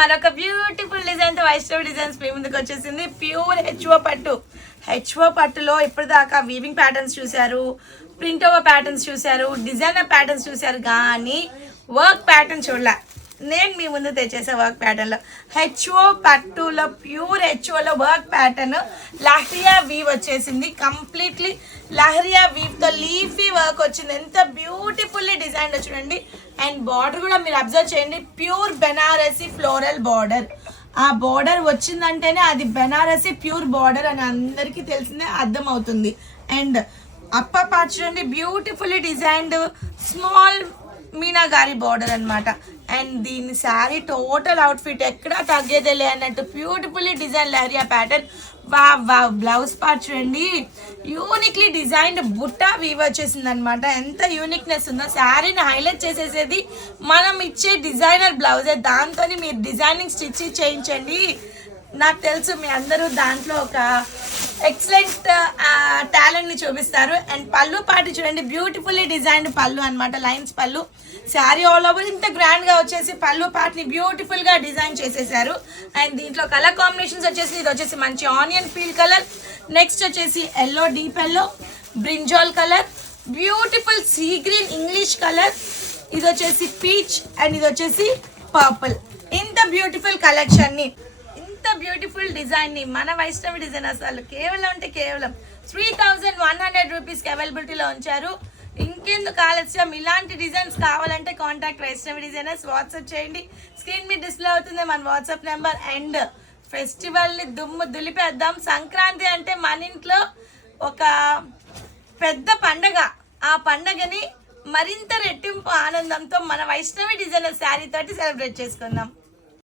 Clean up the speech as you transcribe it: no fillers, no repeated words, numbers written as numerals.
మరొక beautiful design తో Vaishnavi designs మీ ముందుకు వచ్చేసింది. ప్యూర్ హెచ్ఓ పట్టు. హెచ్ఓ పట్టులో ఇప్పటిదాకా వీవింగ్ ప్యాటర్న్స్ చూశారు, ప్రింట్ ఓవర్ ప్యాటర్న్స్ చూశారు, డిజైనర్ ప్యాటర్న్స్ చూశారు, కానీ వర్క్ ప్యాటర్న్ చూడలే. నేను మీ ముందు తెచ్చేసే వర్క్ ప్యాటర్న్లో హెచ్ఓ పట్టులో ప్యూర్ హెచ్ఓలో వర్క్ ప్యాటర్న్ లహరియా వీవ్ వచ్చేసింది. కంప్లీట్లీ లహరియా వీవ్తో లీఫీ వర్క్ వచ్చింది. ఎంత బ్యూటిఫుల్లీ డిజైన్ చూడండి. అండ్ బార్డర్ కూడా మీరు అబ్జర్వ్ చేయండి, ప్యూర్ బెనారసీ ఫ్లోరల్ బార్డర్. ఆ బార్డర్ వచ్చిందంటేనే అది బెనారసీ ప్యూర్ బార్డర్ అని అందరికీ తెలిసిందే, అర్థమవుతుంది. అండ్ అప్పర్ పార్ట్ చూడండి, బ్యూటిఫుల్లీ డిజైన్డ్ స్మాల్ మీనాగారి బార్డర్ అనమాట. అండ్ దీని శారీ టోటల్ అవుట్ఫిట్ ఎక్కడా తగ్గేదేలే అన్నట్టు బ్యూటిఫుల్లీ డిజైన్ లహరియా ప్యాటర్న్. వా బ్లౌజ్ పార్ట్ చూడండి, యూనిక్లీ డిజైన్డ్ బుట్టా వీవ్ వచ్చేసింది అనమాట. ఎంత యూనిక్నెస్ ఉందో. శారీని హైలైట్ చేసేసేది మనం ఇచ్చే డిజైనర్ బ్లౌజే. దాంతో మీరు డిజైనింగ్ స్టిచ్ చేయించండి. నాకు తెలుసు మీ అందరూ దాంట్లో ఒక ఎక్సలెంట్ టాలెంట్ని చూపిస్తారు. అండ్ పళ్ళు పాటు చూడండి, బ్యూటిఫుల్లీ డిజైన్డ్ పళ్ళు అనమాట, లైన్స్ పళ్ళు. శారీ ఆల్ ఓవర్ ఇంత గ్రాండ్గా వచ్చేసి పళ్ళు పార్ట్ని బ్యూటిఫుల్గా డిజైన్ చేసేసారు. అండ్ దీంట్లో కలర్ కాంబినేషన్స్ వచ్చేసి ఇది వచ్చేసి మంచి ఆనియన్ పీల్ కలర్, నెక్స్ట్ వచ్చేసి yellow deep yellow, brinjal colour, beautiful sea green English colour, ఇది వచ్చేసి పీచ్, అండ్ ఇది వచ్చేసి పర్పుల్. ఇంత బ్యూటిఫుల్ కలెక్షన్ని, ఇంత బ్యూటిఫుల్ డిజైన్ ని మన వైష్ణవి డిజైన్ అసలు కేవలం అంటే కేవలం 3100 రూపీస్కి అవైలబిలిటీలో ఉంచారు. ఇంకెందుకు ఆలస్యం, ఇలాంటి డిజైన్స్ కావాలంటే కాంటాక్ట్ వైష్ణవి డిజైనర్స్, వాట్సాప్ చేయండి. స్క్రీన్ మీద డిస్ప్లే అవుతుంది మన వాట్సాప్ నెంబర్. అండ్ ఫెస్టివల్ని దుమ్ము దులిపేద్దాం. సంక్రాంతి అంటే మన ఇంట్లో ఒక పెద్ద పండగ. ఆ పండగని మరింత రెట్టింపు ఆనందంతో మన వైష్ణవి డిజైనర్ శారీ తోటి సెలబ్రేట్ చేసుకుందాం.